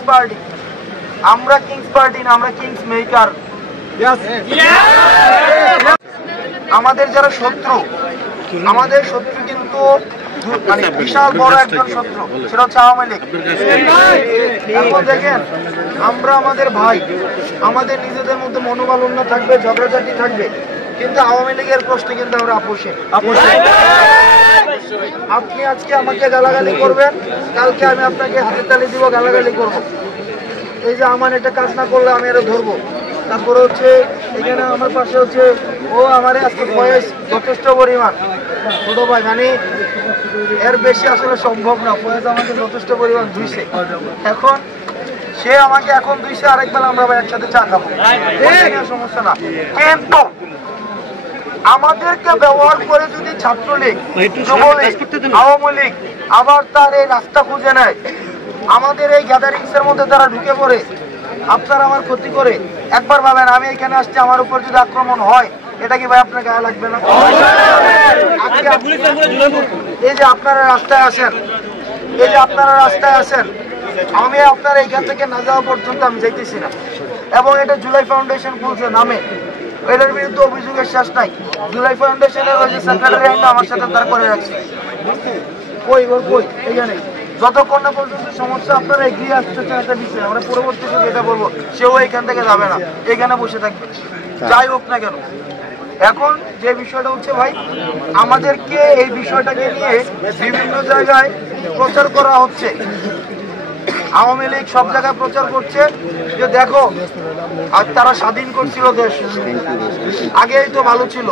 Kings party, আমরা Kings party না, আমরা কিংস মেকার। আমাদের যারা শত্রু, আমাদের শত্রু কিন্তু মানে বিশাল বড় একজন শত্রু, সেটা হচ্ছে আওয়ামী লীগ। এখন দেখেন, আমরা আমাদের ভাই, আমাদের নিজেদের মধ্যে মনোমালিন্য থাকবে, ঝগড়াঝাটি থাকবে, কিন্তু আওয়ামী লীগের প্রশ্নে কিন্তু আমরা আপোষে। আপনি আজকে আমাকে গালাগালি করবেন, কালকে আমি আপনাকে হাতে তালি দিব, গালাগালি করব। এই যে আমার একটা কাজ না করলে আমি আরো ধরবো। তারপরে হচ্ছে এখানে আমার পাশে হচ্ছে ও আমার আজকে বয়স যথেষ্ট পরিমাণ ছোট ভাই, মানে এর বেশি আসলে সম্ভব না। বয়স আমাকে যথেষ্ট পরিমাণ ধুইছে, এখন সে আমাকে এখন ধুইছে, আরেকবার আমরা একসাথে চা খাবো, সমস্যা না। কিন্তু আমাদেরকে ব্যবহার করে যদি ছাত্রলীগ, যুবলীগ, আওয়ামী লীগ আবার তার এই রাস্তা খুঁজে নেয়, আমাদের এই গ্যাদারিংস এর মধ্যে তারা ঢুকে পড়ে, আপনার আমার ক্ষতি করে, একবার ভাবেন আমি এখানে আসছি, আমার উপর যদি আক্রমণ হয়, এটা কি ভাই আপনার গায়ে লাগবে না? এই যে আপনারা রাস্তায় আসেন, এই যে আপনারা রাস্তায় আসেন, আমি আপনারা এখান থেকে না যাওয়া পর্যন্ত আমি যাইতেছি না। এবং এটা জুলাই ফাউন্ডেশন খুলছে নামে, এটার বিরুদ্ধে অভিযোগের শেষ নাই। জুলাই ফাউন্ডেশনের ওই যে সেক্রেটারি আমার সাথে তার করে রাখছে, কই ওর কই এখানে, যতক্ষণ না পর্যন্ত সমস্যা আপনারা এগিয়ে আসতেছেন একটা বিষয়, আমরা পরবর্তীতে যেটা বলবো সেও এখান থেকে যাবে না, এখানে বসে থাকবে, যাই হোক না কেন। এখন যে বিষয়টা হচ্ছে ভাই, আমাদেরকে এই বিষয়টাকে নিয়ে বিভিন্ন জায়গায় প্রচার করা হচ্ছে। আওয়ামী লীগ সব জায়গায় প্রচার করছে যে দেখো আর তারা স্বাধীন করছিল দেশ, আগেই তো ভালো ছিল।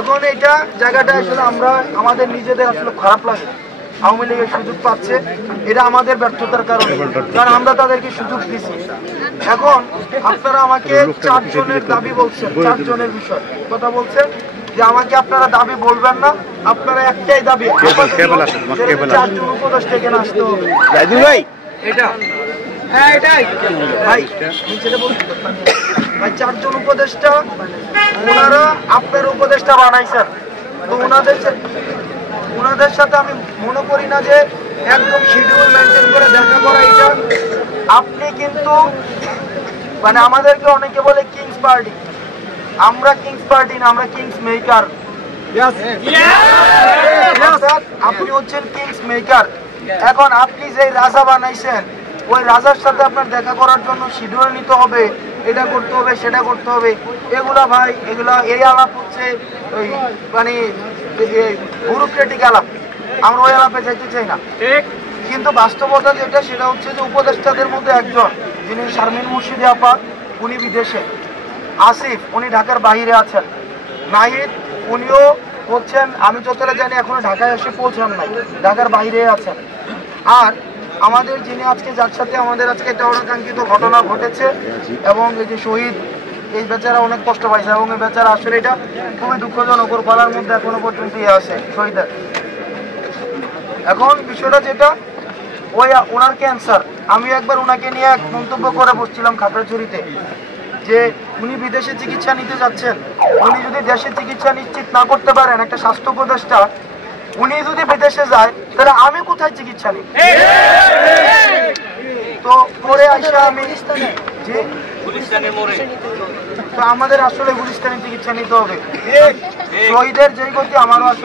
এখন এইটা জায়গাটা আসলে আমরা আমাদের নিজেদের আসলে খারাপ লাগে, আওয়ামী লীগের সুযোগ পাচ্ছে, এটা আমাদের ব্যর্থতার কারণে, কারণ আমরা তাদেরকে সুযোগ দিচ্ছি। এখন আপনারা আমাকে 4 জনের দাবি বলছেন, 4 জনের বিষয় কথা বলছেন যে আমাকে আপনারা দাবি বলবেন না, আপনারা একটাই দাবি 4 জন উপদেষ্টা এখানে আসতে হবে। এটা ভাই ভাই 4 জন উপদেষ্টা, ওনারা আপনার উপদেষ্টা বানাইছেন, তো ওনাদের সাথে আমি মনে করি না যে একদম শিডিউল মেনটেন করে দেখা করা এটা। আপনি কিন্তু মানে আমাদেরকে অনেকে বলে কিংস পার্টি, আমরা কিংস পার্টি না, আমরা কিংস মেকার। আপনি হচ্ছেন কিংস মেকার। এখন আপনি যে রাজা বানাইছেন, ওই রাজার সাথে আপনার দেখা করার জন্য শিডিউল নিতে হবে, এটা করতে হবে, সেটা করতে হবে, এগুলা ভাই এগুলা এই আলাপ হচ্ছে ওই মানে ব্যুরোক্রেটিক আলাপ, আমরা ওই আলাপে যাইতে চাই না। কিন্তু বাস্তবতা যেটা সেটা হচ্ছে যে উপদেষ্টাদের মধ্যে একজন, যিনি শারমিন মুর্শিদি আপা, উনি বিদেশে, আসিফ উনি ঢাকার বাইরে আছেন, নাহিদ উনিও হচ্ছেন আমি যতটা জানি এখনো ঢাকায় এসে পৌঁছান নাই, ঢাকার বাইরে আছেন। আর আমাদের যিনি আজকে যার সাথে আমাদের আজকে একটা অনাকাঙ্ক্ষিত ঘটনা ঘটেছে, এবং এই যে শহীদ, এই বেচারা অনেক কষ্ট পাইছে, এবং এই বেচারা আসলে এটা খুবই দুঃখজনক, ওর গলার মধ্যে এখনো পর্যন্ত ইয়ে আছে শহীদের। এখন বিষয়টা যেটা ওই ওনার ক্যান্সার, আমি একবার ওনাকে নিয়ে এক মন্তব্য করে বসছিলাম খাগড়াছড়িতে, যে উনি বিদেশে চিকিৎসা নিতে যাচ্ছেন, উনি যদি দেশে চিকিৎসা নিশ্চিত না করতে পারেন, একটা স্বাস্থ্য উপদেষ্টা উনি যদি বিদেশে যায়, তাহলে আমি কোথায় চিকিৎসা নিই? তো পরে আসা আমি তো আমাদের আসলে গুলিস্তানে চিকিৎসা নিতে হবে। শহীদের যেই গতি আমারও আসলে